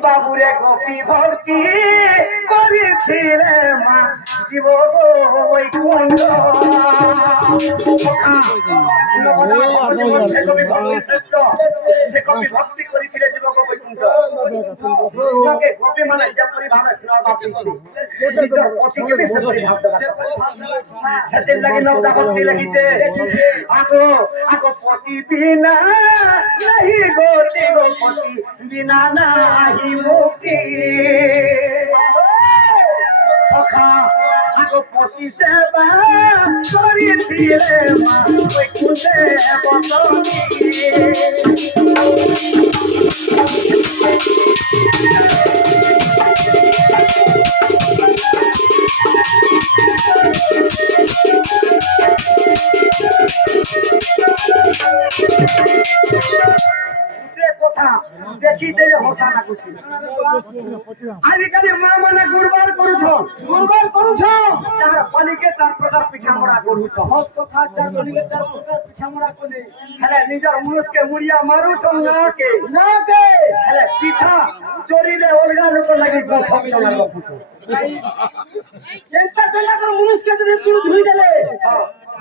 বাবুরে গোপী ভক্তি করেছিলে মা জীব বৈকুণ্ঠ সে কবি ভক্তি করেছিলে যুবক বৈকুণ্ঠ গোপী মানে যেপরি ভাবে সেদিন লাগি নবদা ভক্তি লাগিছে আগো আগো পতি বিনা নাহি গতি গো পতি বিনা নাহি মুক্তি সখা আগো পতি সেবা করিছিলে মা বৈকুণ্ঠে বসনি দেখিতে হসা লাগুছি আজিকালি মা মানে গুরবার করুছ চার পালিকে চার প্রকার পিঠামড়া করুছ হস কথা চার পালিকে চার প্রকার পিঠামড়া কোনে হেলে নিজর মুনুষকে মুড়িয়া মারুছ নাকে হেলে পিঠা চরিলে অলগা লোক লাগি গছ চলা লখুছ চিন্তা কলা করে মুনুষকে যদি তুই ধুই দেলে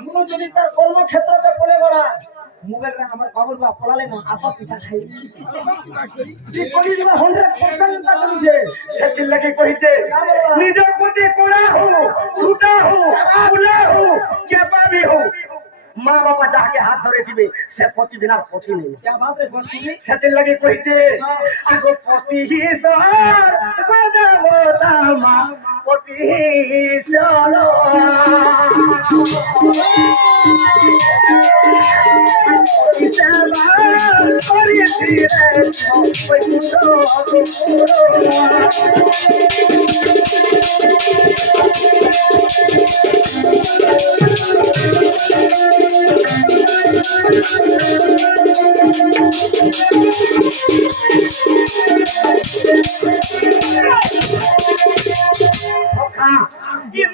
মুনু যদি তার কর্মক্ষেত্রকে পলে গলা মোবাইল রে আমার বাবুর বা পলালে না আসা পিঠা খাই কি কলি দিবা 100% তা চলছে সেদিন লাগি কইছে নিজের প্রতি কোড়া হো ছুটা হো ফুলা হো কেবা भी हो মা বাবা যাকে হাত ধরে দিবে সে পতি বিনার পতি নেই क्या बात रे कोन সেদিন লাগি কইছে আগো পতি হিসার গোদা গোদা মা পতি চলো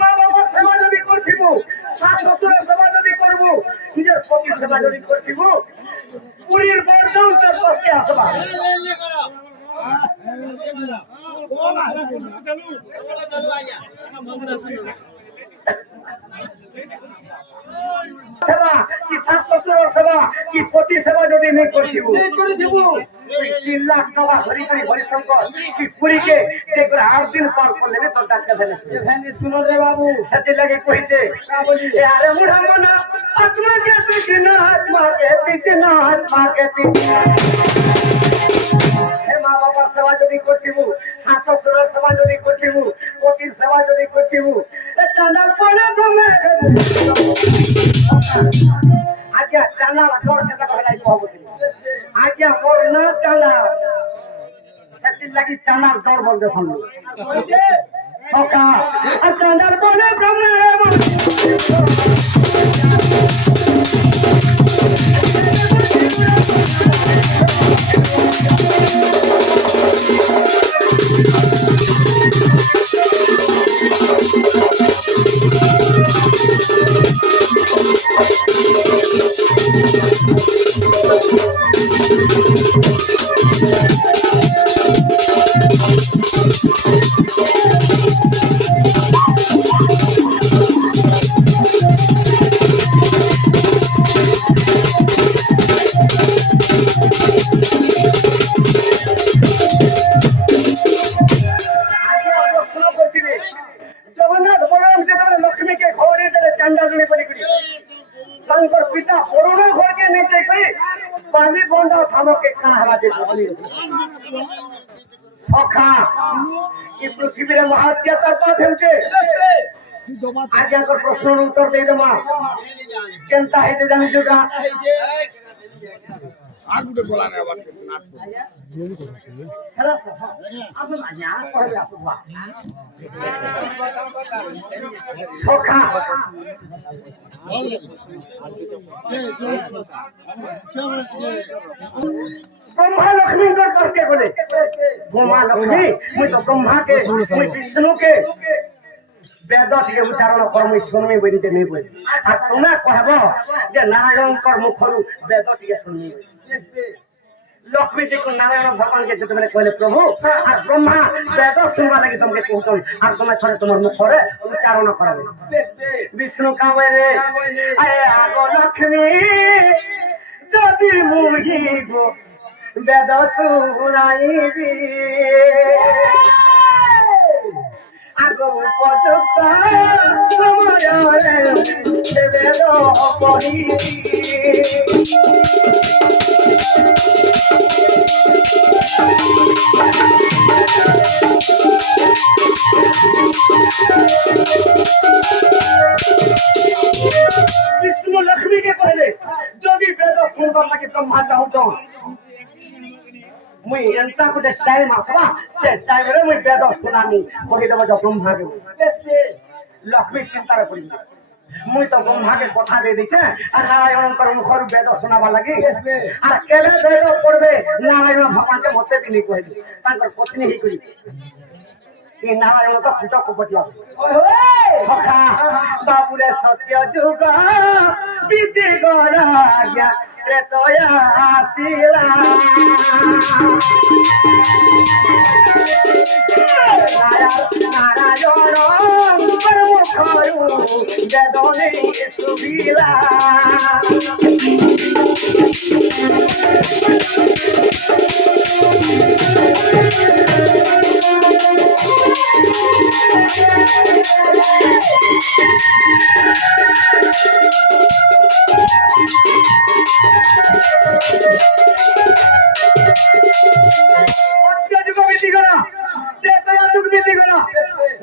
মা বাবার সেবা যদি করছিব শাশ শ্বশুরের সেবা যদি করব নিজের পতি সেবা যদি করছিব পুরীর বর্ষাও তার পাশে আসবা সেবা কি শাশ শ্বশুরের সেবা কি পতি সেবা যদি আমি করছিব করে দিব 3 লাখ টাকা ধরি করে হরিশঙ্কর কি পুরীকে যে করে 8 দিন পার করলে তো টাকা দেলে ভ্যানি শুনো রে বাবু সেটি লাগে কইতে আরে মুহাম্মদ আত্মা কে পিছনা আত্মা কে পিছনা আত্মা কে পিছনা হে মা বাবার সেবা যদি করতিবু শাশ শ্বশুরের সেবা যদি করতিবু পতির সেবা যদি করতিবু চাঁদার পরে ব্রহ্মে আজ্ঞা চাঁদার ডর কথা কইলাই কহবতি আজ্ঞা মোর না চাঁদা সেদিন লাগি চাঁদার ডর বলতে শুনলো সকা চাঁদার পরে ব্রহ্মে সখা এই পৃথিবীর মহাত্মা তার পা ফেলছে আজ আগর প্রশ্নের উত্তর দেই দেমা কেনতা হইতে জানিস না আর গুটে বলা না আবার হ্যালো স্যার আসুন আয়া কইবে আসুন বা সখা ब्रह्मा लक्ष्मी कर पास के बोले ब्रह्मा लक्ष्मी मैं तो ब्रह्मा के मैं विष्णु के वेद के उच्चारण कर मैं सुनमी बोलिते नहीं बोले आ तुम्हें कहबो जे नारायण कर मुखरु वेद के सुनमी লক্ষ্মী जी को नारायण भगवान के जो तुमने कहले प्रभु और ब्रह्मा वेद सुनवा लगी तुमके कहतन और तुम थोड़े तुमर मुख रे उच्चारण करबे বেশ বেশ विष्णु का बोले आए आगो लक्ष्मी जदि मुही गो वेद सुनाईबी आगो उपयुक्त समय रे वेद पढ़ीबी विष्णु लक्ष्मी के कहले जदि वेद सुनबार लगी ब्रह्मा चाहूतो मुई एंता गुटे टाइम आसबा से टाइम रे मुई वेद सुनामी कहि देबो जो ब्रह्मा के বেশ বেশ लक्ष्मी चिंता रे पड़ी मुई तो ब्रह्मा के कथा दे दैछे आ नारायण कर मुखर वेद सुनाबा लगी বেশ বেশ আর কেবে বেদ পড়বে নারায়ণ ভগবান के মতে भी नहीं कहली तांकर पत्नी ही करी ये नारायण तो फुटा कपटिया ওই ওই सखा बाबुरे सत्य जुग बीती गला ज्ञा त्रेतया आसिला नारायण परमुखरु वेदने सुबिला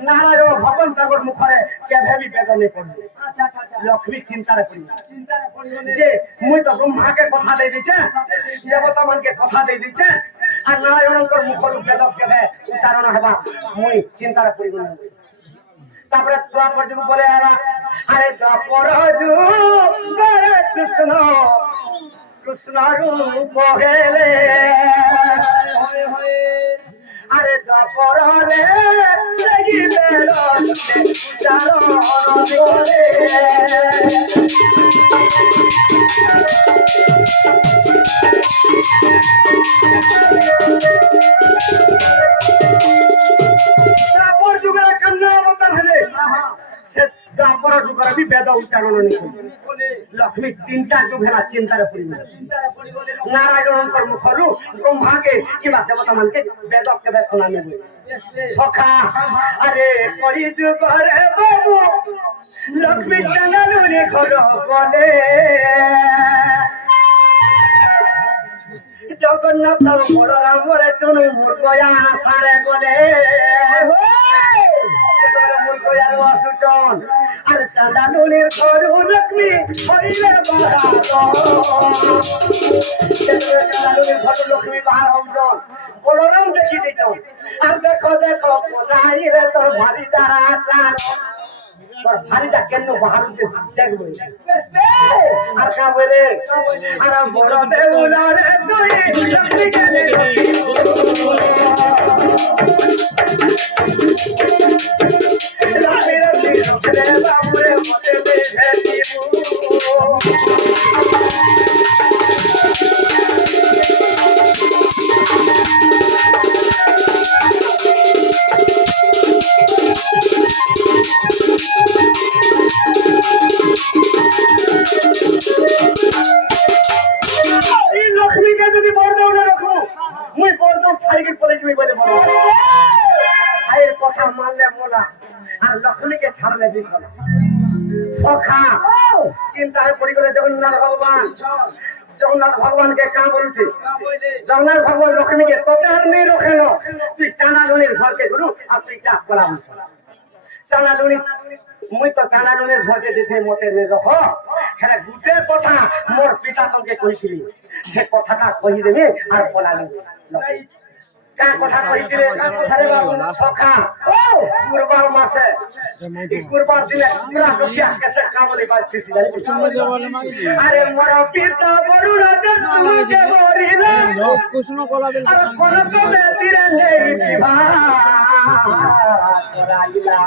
नारायण भगवान ताकर मुखरे केभे भी वेद नहीं पढ़े আচ্ছা আচ্ছা আচ্ছা लक्ष्मी चिंता रे पड़ी চিন্তা করিও जे मुई तो ब्रह्मा के कथा दे दीछे देवता मन के कथा दे दीछे और नारायण कर मुखर वेद केभे उच्चारण हेबा मुई चिंता रे पड़ी गलो तापरे द्वार पर जो बोले आला अरे द्वापर जु करे कृष्ण कृष्ण रूप हेले হয় হয় अरे द्वापर रे सगी बेलो उच्चारण करे द्वापर जुगरा कन्या अवतार हेले से द्वापर जुगरा भी वेद उच्चारण नहीं करे বলে लक्ष्मी तीनटा जुग हेला चिंता रे पड़ी চিন্তা করিও नारायण कर मुखरु ब्रह्मा के किबा देवता मन के वेद के सुनाने बोल বেশ বেশ सखा अरे कली जुग रे बाबू लक्ष्मी चंदन रे घर बोले जगन्नाथ बलराम रे टुनु मुर्गया सारे बोले मुर्गया वासुचन আর চাঁদানুনির ঘরু লক্ষ্মী হইলে বাহার চাঁদানুনির ঘরু লক্ষ্মী বাহার হমজন বলরাম দেখি দিত আর দেখো দেখো নাই রে তোর ভারী দ্বারা চার তোর ভারীটা কেন বাহার দেখবো বেশ বেশ আর কা বলে আর বড় দেউলা রে তুই লক্ষ্মী কে लक्ष्मी के যদি বড়দাও না রাখো মুই বড়দাও ছাড়ি পলে তুমি বলে বলো আয়ের কথা মানলে মোলা আর লক্ষ্মীকে ছাড়লে বিফল সখা চিন্তার পড়ি গেলে জগন্নাথ ভগবান জগন্নাথ ভগবান কে কা বলছে জগন্নাথ ভগবান লক্ষ্মীকে তোতে আর নেই রখেন তুই চানালুনির ঘরকে গুরু আর তুই চাষ করা চানালুনি মুই তো চানালুনির ঘরকে যেতে মতে নে রখ হ্যাঁ গুটে কথা মোর পিতা তোমাকে কইছিলি সে কথাটা কই দেবে আর বলালি কা কথা কইছিলে কথা রে বাবু সখা ও কুরবান মাসে এই কুরবান দিনে পুরা দুখিয়া কেসে কামলি বাজতেছি আরে মোর পিতা বড়ুন তুমি যে বরিলা কৃষ্ণ কলাবে আর কোন কবে দিরে নেই বিভা করাইলা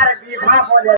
আরে বিভা বলে